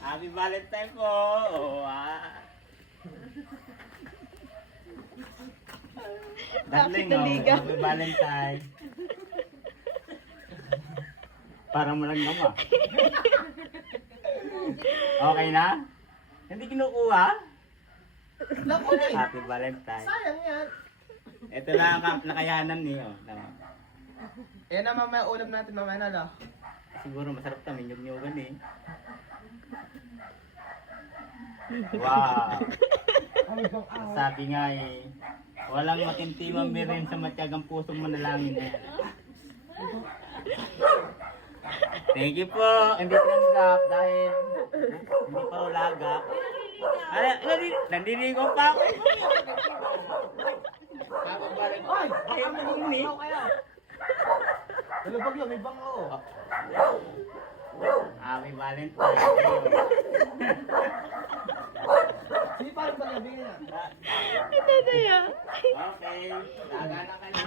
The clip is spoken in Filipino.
Happy Valentine po! Oh, Darling, Happy Valentine. Parang malanggam ah. Okay na? Hindi kinukuha? Happy Valentine. Sayang yan. Ito lang ang nakayanan niyo. Yan na mamaya ulam natin mamaya na lang. Siguro masarap kami nyug-nyugan eh. Wow! Sabi nga eh, walang matintiwang birin sa matyagang pusong manalangin na yan. Thank you po. Hindi tanggap dahil hindi pa ulaga. Nandiligo pa ako. Ay, baka maningaw kayo. Dalubag yun, may bango. Happy Valentine. Sige, parang balabingin na. Okay. Daga na ka na.